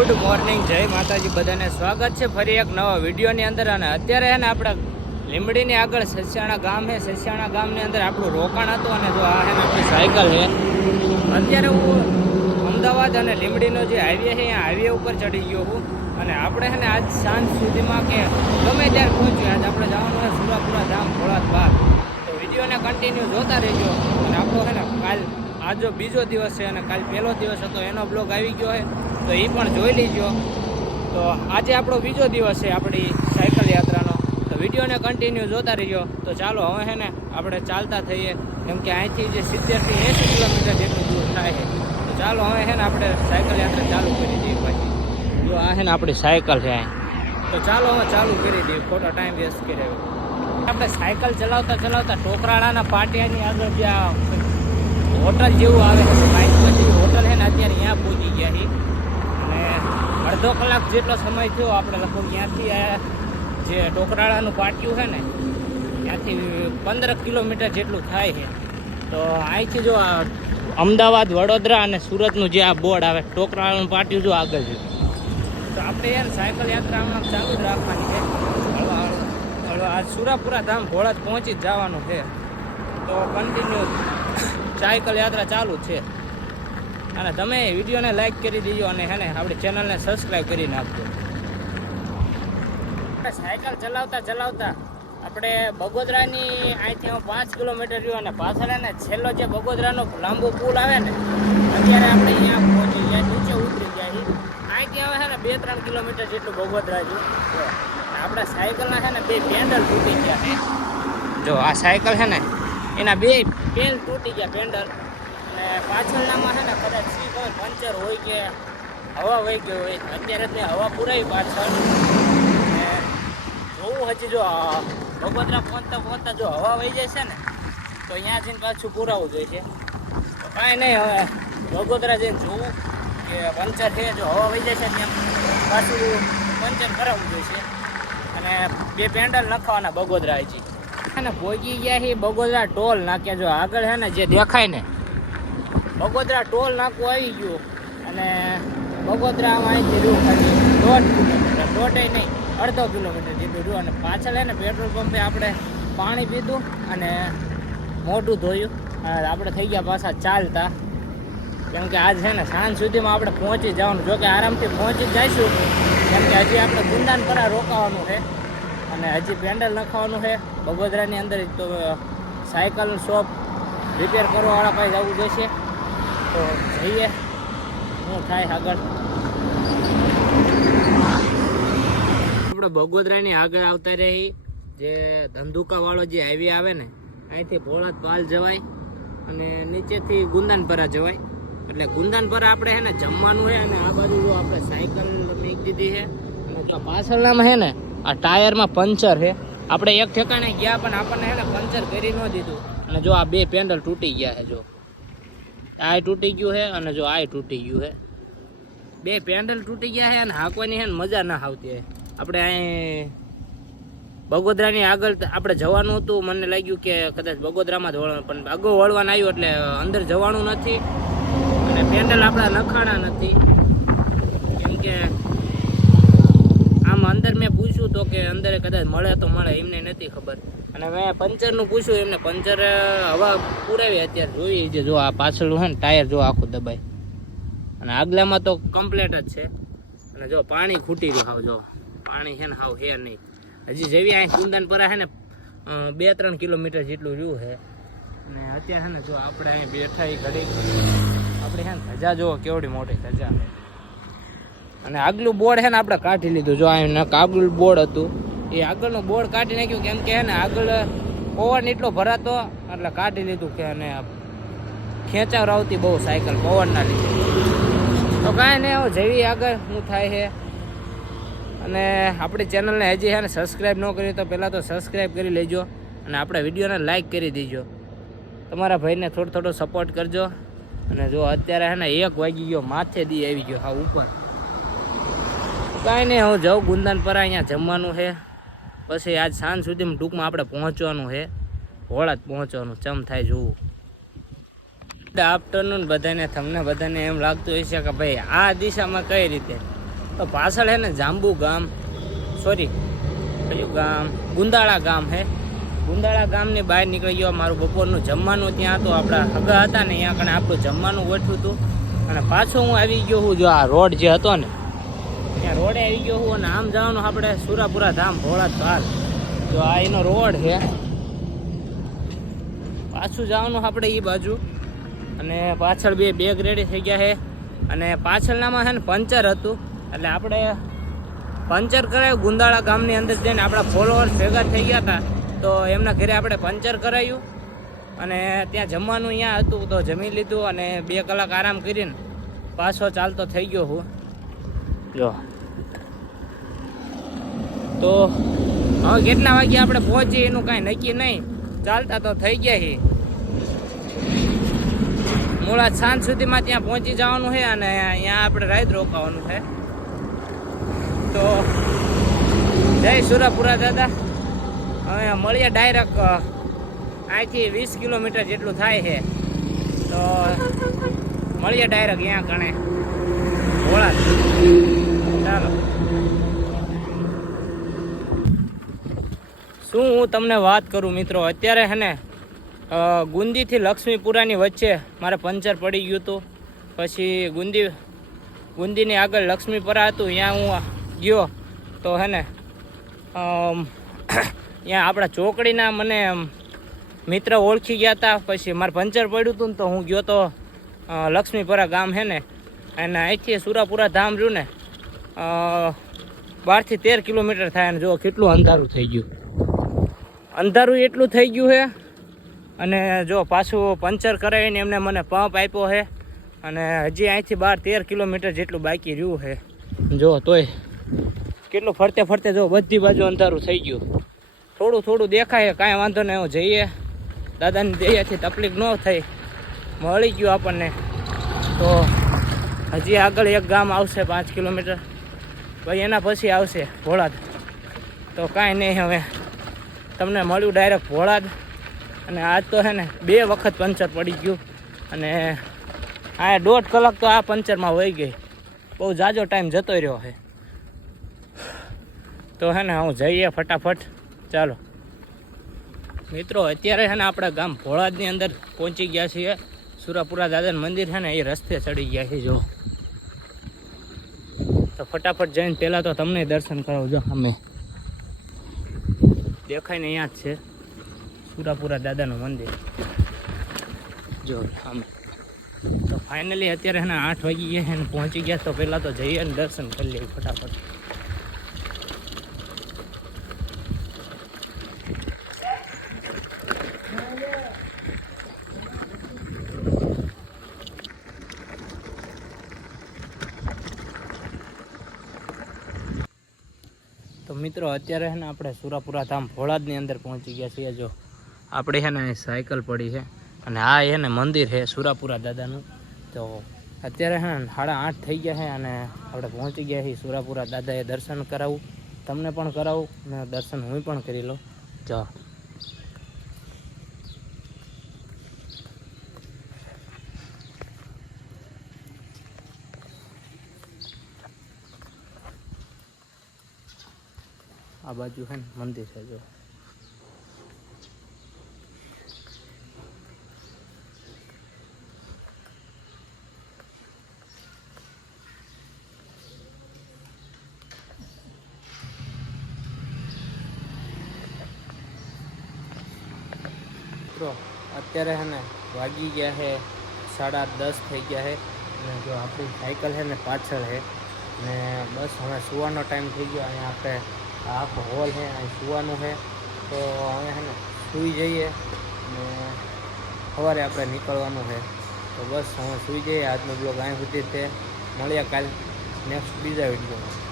Good morning, જય માતાજી, બધાને સ્વાગત છે ફરી એક નવા વિડીયોની અંદર. અને અત્યારે છે ને આપણે લીમડીની આગળ સસ્યાણા ગામ છે. સસ્યાણા ગામની અંદર આપણું રોકાણ હતું અને જો આ છે આપણી સાયકલ છે. અત્યારે હું અમદાવાદ અને લીમડીનો જે હાઈવે છે, અહીંયા હાઈવે ઉપર ચડી ગયો હું. અને આપણે છે ને આજ સાંજ સુધીમાં કે ગમે ત્યારે પહોંચ્યું આજ આપણે જવાનું છે સુરાપુરા ધામ ભોળાત બાર તો વિડીયોને કન્ટિન્યુ જોતા રહેજો. અને આપણો છે ને કાલ આજો બીજો દિવસ છે અને કાલ પહેલો દિવસ હતો, એનો બ્લોગ આવી ગયો છે, તો એ પણ જોઈ લીજો. તો આજે આપણો બીજો દિવસ છે આપણી સાયકલ યાત્રાનો. તો વિડીયોને કન્ટિન્યુ જોતા રહીજો. તો ચાલો, હવે છે ને આપણે ચાલતા થઈએ. કેમ કે અહીંથી જે સિત્તેરથી એંસી કિલોમીટર જેટલું દૂર થાય છે. તો ચાલો, હવે છે ને આપણે સાયકલ યાત્રા ચાલુ કરી દઈએ પછી. જો આ છે ને આપણી સાયકલ છે તો ચાલો, હવે ચાલુ કરી દઈએ. ખોટો ટાઈમ વેસ્ટ કર્યો. આપણે સાયકલ ચલાવતા ચલાવતા ટોકરાળાના પાટિયાની આગળ જ્યાં હોટલ જેવું આવે છે. બાઇક પછી હોટલ છે ને અત્યારે અહીંયા પહોંચી ગયા છીએ. અને અડધો કલાક જેટલો સમય થયો આપણે લગભગ ત્યાંથી જે ટોકરાળાનું પાટિયું છે ને, ત્યાંથી પંદર કિલોમીટર જેટલું થાય છે. તો અહીંથી જો આ અમદાવાદ, વડોદરા અને સુરતનું જે આ બોર્ડ આવે ટોકરાળાનું પાટિયું જો આગળ છે. તો આપણે યાર સાયકલ યાત્રા હમણાં ચાલુ જ રાખવાની છે. આ સુરાપુરા ધામ ભોળા પહોંચી જ જવાનું છે. તો કન્ટિન્યુ સાયકલ યાત્રા ચાલુ છે. અને તમે વિડીયોને લાઈક કરી દીજો અને હે ને આપણી ચેનલને સબસ્ક્રાઈબ કરી નાખજો. સાયકલ ચલાવતા ચલાવતા આપણે બગોદરાની અહીંથી હું પાંચ કિલોમીટર રહ્યું અને પાછળ ને છેલ્લો જે બગોદરાનો લાંબો પુલ આવે ને, અત્યારે આપણે અહીંયા પહોંચી ગયા, નીચે ઉતરી ગયા અહીંથી હવે છે ને બે ત્રણ કિલોમીટર જેટલું બગોદરા જો. આપણા સાયકલના છે ને બે પેન્ડલ તૂટી ગયા જો આ સાયકલ છે ને એના બે પેલ તૂટી ગયા પેન્ડલ. અને પાછળનામાં છે ને કદાચ સીટ હોય, પંચર હોય કે હવા વહી ગઈ હોય, અત્યારે તે હવા પુરાવી પાછળ. જોવું હજી જો બગોદરા પહોંચતા પહોંચતા જો હવા વહી જશે ને, તો અહીંયા જઈને પાછું પુરાવું જોઈશે તો કાંઈ નહીં, હવે બગોદરા જઈને જોવું કે પંચર છે, જો હવા વહી જશે ત્યાં પાછું પંચર કરાવવું જોઈશે અને બે પેન્ડલ નખાવાના બગોદરા હજી છે ને પહોંચી ગયા છે, બગોદરા ટોલ નાખ્યા. જો આગળ છે ને, જે દેખાય ને, બગોદરા ટોલ નાખવું આવી ગયું. અને બગોદરા આમાં અહીંથી રહ્યું ખાલી દોઢ કિલોમીટર, દોઢે નહીં, અડધો કિલોમીટર જેટલું રહ્યું અને પાછળ છે ને, પેટ્રોલ પંપે આપણે પાણી પીધું અને મોઢું ધોયું. આપણે થઈ ગયા પાછા ચાલતા. કેમ કે આજ છે ને, સાંજ સુધીમાં આપણે પહોંચી જવાનું. જો કે આરામથી પહોંચી જઈશું. કેમ કે હજી આપણે ગુંદાનપરા રોકાવાનું છે. અને હજી પેન્ડલ નખાવાનું છે. બગોદરાની અંદર તો સાયકલ શોપ રિપેર કરવાવાળા પાસે જવું જોઈશે. તો જઈએ. શું થાય આગળ? આપણે બગોદરાની આગળ આવતા રહી. જે ધંધુકા વાળો જે હાઈવે આવે ને, અહીંથી ભોળાત પાલ જવાય અને નીચેથી ગુંદાનપરા જવાય. એટલે ગુંદાનપરા આપણે છે ને જમવાનું છે અને આ બાજુ આપણે સાયકલ મેક દીધી છે. અને પાછળનામાં છે ને આ ટાયરમાં પંચર છે. આપણે એક ઠેકાણે ગયા પણ આપણને છે ને પંચર કરી ન દીધું. અને જો આ બે પેન્ડલ તૂટી ગયા છે, જો. આ તૂટી ગયું છે અને જો આ તૂટી ગયું છે. બે પેન્ડલ તૂટી ગયા છે અને હાંકવાની છે ને મજા ના આવતી આપણે અહીં બગોદરાની આગળ આપણે જવાનું હતું. મને લાગ્યું કે કદાચ બગોદરામાં જ વળવાનું. પણ અગાઉ વળવાનું આવ્યું એટલે અંદર જવાનું નથી. અને પેન્ડલ આપણા નખાણા નથી. કેમ કે અંદર મેં પૂછ્યું તો કે અંદર કદાચ મળે તો મળે, એમને નથી ખબર. અને મેં પંચરનું પૂછ્યું, એમને પંચર હવા પુરાવી અત્યારે જોઈએ છે. જો આ પાછળનું છે ને ટાયર, જો આખું દબાય. અને આગલામાં તો કમ્પ્લેટ જ છે. અને જો પાણી ખૂટી ગયું. હાવ જો, પાણી છે ને હાવ હે નહીં. હજી જેવી અહીં કુંદાન પર છે ને બે ત્રણ કિલોમીટર જેટલું રહ્યું છે અને અત્યારે છે ને જો આપણે અહીં બેઠા એ ઘડી આપણે છે ને ધજા જુઓ કેવડી મોટી ધજા. અને આગલું બોર્ડ છે ને આપણે કાઢી લીધું. જો નક આગલું બોર્ડ હતું. એ આગળનું બોર્ડ કાઢી નાખ્યું કેમ કે ને આગળ પવન એટલો ભરાતો, એટલે કાઢી લીધું કે અને ખેંચાવ આવતી બહુ સાયકલ પવનના લીધે. તો કાંઈ નહીં, હવે જેવી આગળ શું થાય છે. અને આપણી ચેનલને હજી છે ને સબસ્ક્રાઈબ ન કરી તો પહેલાં તો સબસ્ક્રાઈબ કરી લેજો અને આપણા વિડીયોને લાઈક કરી દેજો. તમારા ભાઈને થોડો થોડો સપોર્ટ કરજો. અને જો અત્યારે છે ને એક વાગી ગયો, માથે દી આવી ગયો, હા, ઉપર. કાંઈ નહીં હું જાઉં ગુંદાનપરા અહીંયા જમવાનું છે. પછી આજ સાંજ સુધીમાં ટૂંકમાં આપણે પહોંચવાનું છે. હોળા જ પહોંચવાનું, ચમ થાય જોવું. આફ્ટરનૂન બધાને, તમને બધાને એમ લાગતું હશે કે ભાઈ આ દિશામાં કઈ રીતે? તો પાછળ હે ને જાંબુ ગામ સોરી કયું ગામ? ગુંદાળા ગામ હે ગુંદાળા ગામની બહાર નીકળી ગયો મારું બપોરનું જમવાનું ત્યાં તો આપણા હગા હતા ને અહીંયા કણે આપણું જમવાનું ગોઠવું હતું. અને પાછો હું આવી ગયો હું, જો આ રોડ જે હતો ને ત્યાં રોડે આવી ગયો હું અને આમ જવાનું આપણે સુરાપુરા ધામ ભોળા ધાર જો આ એનો રોડ છે. પાછું જવાનું આપણે એ બાજુ. અને પાછળ બે બેગ રેડી થઈ ગયા છે. અને પાછળનામાં છે ને પંચર હતું. એટલે આપણે પંચર કરાયું ગુંદાળા ગામની અંદર જઈને આપણા ફોલોઅર્સ ભેગા થઈ ગયા હતા. તો એમના ઘરે આપણે પંચર કરાયું. અને ત્યાં જમવાનું અહીંયા હતું, તો જમી લીધું અને બે કલાક આરામ કરીને પાછો ચાલતો થઈ ગયો હું. જો. તો હવે કેટલા વાગે આપણે પહોંચીએ એનું કાંઈ નક્કી નહીં. ચાલતા તો થઈ ગયા છે મૂળા સાંજ સુધીમાં ત્યાં પહોંચી જવાનું છે અને અહીંયા આપણે રાત રોકાવાનું છે તો જય સુરાપુરા દાદા. હવે મળીએ ડાયરેક્ટ અહીંથી વીસ કિલોમીટર જેટલું થાય છે તો મળીએ ડાયરેક્ટ અહીંયા ગણે ભોળા ચાલો. શું હું તમને વાત કરું મિત્રો? અત્યારે હે ને ગુંદીથી લક્ષ્મીપુરાની વચ્ચે મારે પંચર પડી ગયું હતું. પછી ગુંદી, ગુંદીની આગળ લક્ષ્મીપુરા હતું, ત્યાં હું ગયો. તો હે ને ત્યાં આપણા ચોકડીના મને મિત્ર ઓળખી ગયા હતા પછી મારે પંચર પડ્યું હતું ને તો હું ગયો તો લક્ષ્મીપુરા ગામ હે ને. અને અહીંથી સુરાપુરા ધામ રહ્યું ને બારથી તેર કિલોમીટર થાય અને જો કેટલું અંધારું થઈ ગયું. અંધારું એટલું થઈ ગયું છે. અને જો પાછું પંચર કરાવીને એમને મને પંપ આપ્યો છે. અને હજી અહીંથી બાર તેર કિલોમીટર જેટલું બાકી રહ્યું છે. જો તોય કેટલું ફરતે ફરતે જો બધી બાજુ અંધારું થઈ ગયું. થોડું થોડું દેખાય, કાંઈ વાંધો નહીં હું જઈએ. દાદાની દયાથી તકલીફ ન થઈ. મળી ગયું આપણને. તો હજી આગળ એક ગામ આવશે પાંચ કિલોમીટર. પછી એના પછી આવશે ભોળાદ. તો કાંઈ નહીં હવે. તમને મળ્યું ડાયરેક્ટ ભોળાદ. અને આજ તો છે ને બે વખત પંચર પડી ગયું. અને આ દોઢ કલાક તો આ પંચરમાં વહી ગઈ. બહુ જાજો ટાઈમ જતો રહ્યો છે. તો હે ને હું જઈએ ફટાફટ. ચાલો. મિત્રો, અત્યારે છે ને આપણા ગામ ભોળાદની અંદર પહોંચી ગયા છીએ. સુરાપુરા દાદાનું મંદિર છે ને એ રસ્તે ચડી ગયા છે, જો. તો ફટાફટ જઈને પહેલાં તો તમને દર્શન કરાવજો અમે. દેખાય ને અહીંયા જ છે. સુરાપુરા દાદાનું મંદિર. જો, આમ. તો ફાઇનલી અત્યારે એને આઠ વાગી ગયા અને પહોંચી ગયા, તો પહેલાં તો જઈએ ને દર્શન કરી લઈએ ફટાફટ તો મિત્રો, અત્યારે છે ને આપણે સુરાપુરા ધામ ભોળાદની અંદર પહોંચી ગયા છીએ. જો આપણે છે ને સાયકલ પડી છે અને આ છે ને મંદિર છે સુરાપુરા દાદાનું. તો અત્યારે છે ને સાડા આઠ થઈ ગયા છે અને આપણે પહોંચી ગયા છીએ સુરાપુરા દાદાએ દર્શન કરાવું. તમને પણ કરાવું અને દર્શન હું પણ કરી લઉં. જો આ બાજુ છે ને મંદિર છે જો. મિત્રો અત્યારે છે ને વાગી ગયા છે સાડા દસ થઈ ગયા છે અને જો આપણી સાયકલ છે ને પાછળ છે ને બસ હવે સુવાનો ટાઈમ થઈ ગયો, અહીંયા આપણે આ આખો હોલ છે અહીં સુવાનું છે તો હવે છે ને સૂઈ જઈએ ને સવારે આપણે નીકળવાનું છે તો બસ, હવે સૂઈ જઈએ. આજનો બ્લોગ અહીં સુધી જ મળ્યા કાલ નેક્સ્ટ બીજા વિડીયોમાં.